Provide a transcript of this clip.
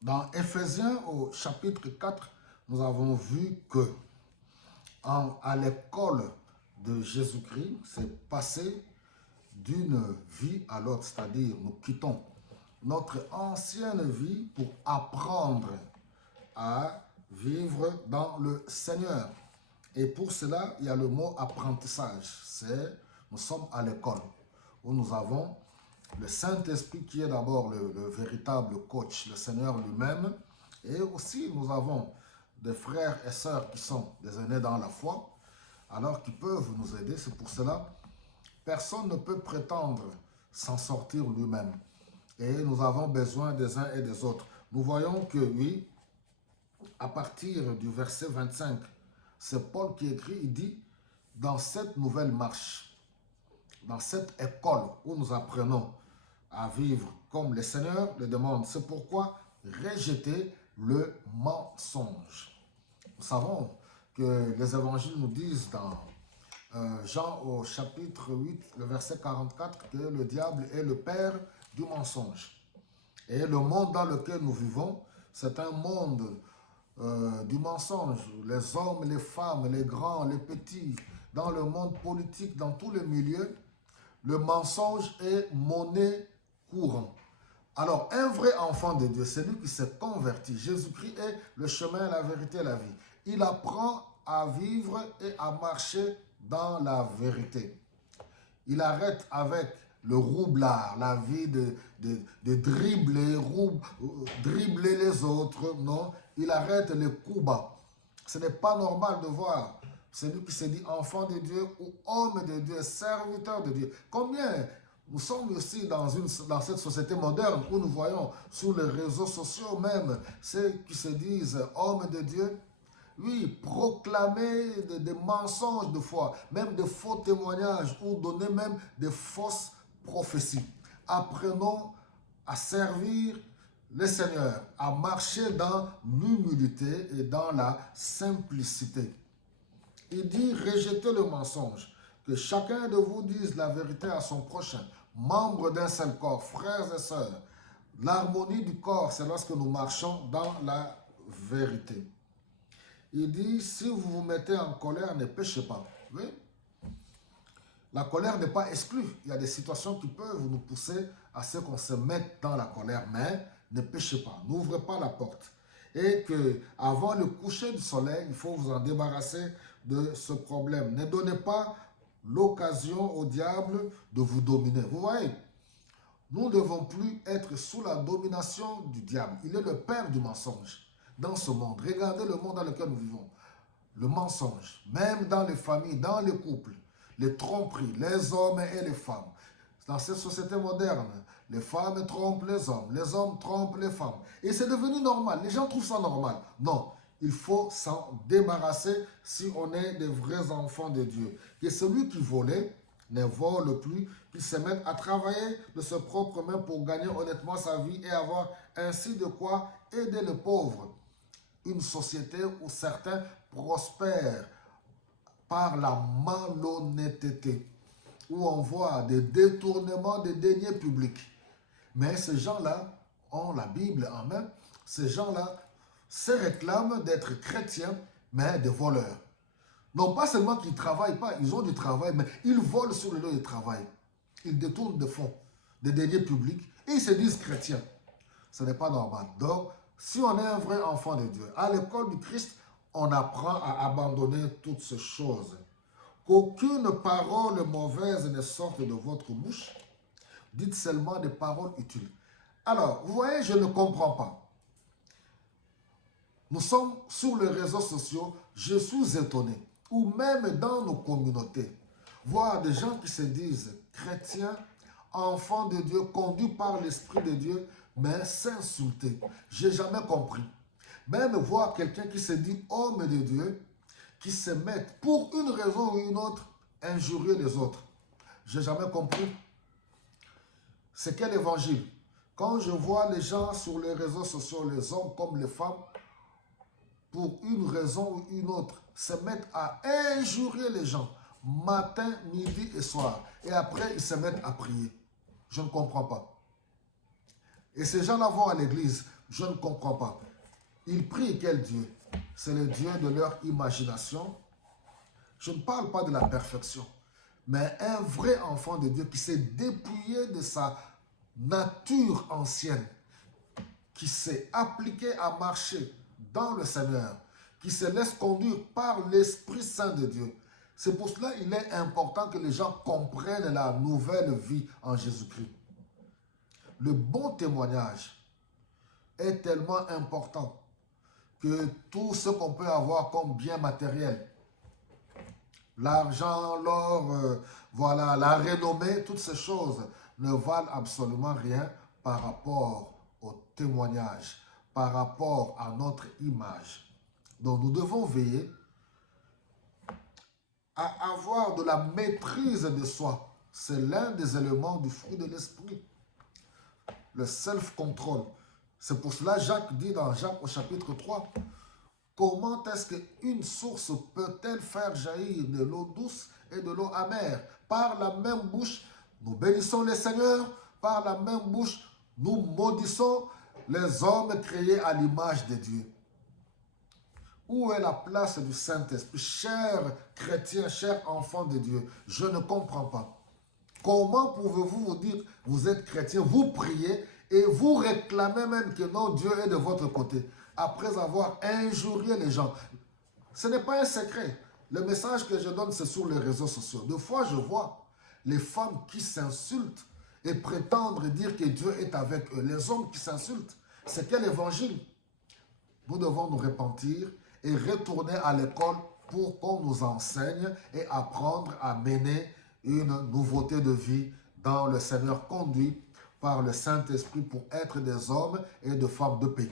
Dans Éphésiens au chapitre 4, nous avons vu que à l'école de Jésus-Christ, c'est passé d'une vie à l'autre, c'est-à-dire nous quittons notre ancienne vie pour apprendre à vivre dans le Seigneur. Et pour cela, il y a le mot apprentissage. Nous sommes à l'école où nous avons le Saint-Esprit qui est d'abord le véritable coach, le Seigneur lui-même. Et aussi, nous avons des frères et sœurs qui sont des aînés dans la foi, alors qui peuvent nous aider. C'est pour cela, personne ne peut prétendre s'en sortir lui-même. Et nous avons besoin des uns et des autres. Nous voyons que, oui, à partir du verset 25, c'est Paul qui écrit, il dit, dans cette nouvelle marche, dans cette école où nous apprenons à vivre comme le Seigneur le demande, c'est pourquoi rejeter le mensonge. Nous savons que les évangiles nous disent dans Jean au chapitre 8, le verset 44, que le diable est le père du mensonge. Et le monde dans lequel nous vivons, c'est un monde du mensonge. Les hommes, les femmes, les grands, les petits, dans le monde politique, dans tous les milieux, le mensonge est monnaie courante. Alors, un vrai enfant de Dieu, c'est lui qui s'est converti. Jésus-Christ est le chemin, la vérité et la vie. Il apprend à vivre et à marcher dans la vérité. Il arrête avec le roublard, la vie de dribbler les autres. Non, il arrête les coups bas. Ce n'est pas normal de voir celui qui se dit enfant de Dieu ou homme de Dieu, serviteur de Dieu. Combien nous sommes aussi dans cette société moderne où nous voyons sur les réseaux sociaux même ceux qui se disent hommes de Dieu. Oui, proclamer des mensonges de foi, même des faux témoignages ou donner même des fausses prophéties. Apprenons à servir le Seigneur, à marcher dans l'humilité et dans la simplicité. Il dit, rejetez le mensonge, que chacun de vous dise la vérité à son prochain, membre d'un seul corps, frères et sœurs. L'harmonie du corps, c'est lorsque nous marchons dans la vérité. Il dit, si vous vous mettez en colère, ne péchez pas. Oui? La colère n'est pas exclue. Il y a des situations qui peuvent nous pousser à ce qu'on se mette dans la colère, mais ne péchez pas, n'ouvrez pas la porte. Et que avant le coucher du soleil, il faut vous en débarrasser de ce problème. Ne donnez pas l'occasion au diable de vous dominer. Vous voyez, nous ne devons plus être sous la domination du diable. Il est le père du mensonge dans ce monde. Regardez le monde dans lequel nous vivons. Le mensonge, même dans les familles, dans les couples, les tromperies, les hommes et les femmes. Dans cette société moderne, les femmes trompent les hommes trompent les femmes. Et c'est devenu normal. Les gens trouvent ça normal. Non, il faut s'en débarrasser si on est des vrais enfants de Dieu. Que celui qui volait ne vole plus, qu'il se mette à travailler de ses propres mains pour gagner honnêtement sa vie et avoir ainsi de quoi aider les pauvres. Une société où certains prospèrent par la malhonnêteté, où on voit des détournements des deniers publics. Mais ces gens-là ont la Bible en main. Ces gens-là se réclament d'être chrétiens, mais des voleurs. Non pas seulement qu'ils ne travaillent pas, ils ont du travail, mais ils volent sur le lieu de travail. Ils détournent des fonds, des deniers publics, et ils se disent chrétiens. Ce n'est pas normal. Donc, si on est un vrai enfant de Dieu, à l'école du Christ, on apprend à abandonner toutes ces choses. Qu'aucune parole mauvaise ne sorte de votre bouche. Dites seulement des paroles utiles. Alors, vous voyez, je ne comprends pas. Nous sommes sur les réseaux sociaux, je suis étonné. Ou même dans nos communautés, voir des gens qui se disent chrétiens, enfants de Dieu, conduits par l'Esprit de Dieu, mais s'insulter. Je n'ai jamais compris. Même voir quelqu'un qui se dit homme de Dieu, qui se met pour une raison ou une autre, injurier les autres. Je n'ai jamais compris. C'est quel évangile? Quand je vois les gens sur les réseaux sociaux, les hommes comme les femmes, pour une raison ou une autre, se mettent à injurier les gens, matin, midi et soir. Et après, ils se mettent à prier. Je ne comprends pas. Et ces gens-là vont à l'église. Je ne comprends pas. Ils prient quel Dieu? C'est le Dieu de leur imagination. Je ne parle pas de la perfection, mais un vrai enfant de Dieu qui s'est dépouillé de sa nature ancienne, qui s'est appliqué à marcher dans le Seigneur, qui se laisse conduire par l'Esprit Saint de Dieu. C'est pour cela qu'il est important que les gens comprennent la nouvelle vie en Jésus-Christ. Le bon témoignage est tellement important que tout ce qu'on peut avoir comme bien matériel, l'argent, l'or, voilà, la renommée, toutes ces choses ne valent absolument rien par rapport au témoignage, par rapport à notre image. Donc nous devons veiller à avoir de la maîtrise de soi. C'est l'un des éléments du fruit de l'esprit. Le self-control. C'est pour cela Jacques dit dans Jacques au chapitre 3, comment est-ce qu'une source peut-elle faire jaillir de l'eau douce et de l'eau amère? Par la même bouche, nous bénissons le Seigneur. Par la même bouche, nous maudissons les hommes créés à l'image de Dieu. Où est la place du Saint-Esprit? Chers chrétiens, chers enfants de Dieu, je ne comprends pas. Comment pouvez-vous vous dire, vous êtes chrétien, vous priez et vous réclamez même que non, Dieu est de votre côté, après avoir injurié les gens? Ce n'est pas un secret. Le message que je donne, c'est sur les réseaux sociaux. Des fois, je vois les femmes qui s'insultent et prétendent dire que Dieu est avec eux. Les hommes qui s'insultent, c'est quel évangile? Nous devons nous repentir et retourner à l'école pour qu'on nous enseigne et apprendre à mener une nouveauté de vie dans le Seigneur, conduit par le Saint-Esprit pour être des hommes et des femmes de paix.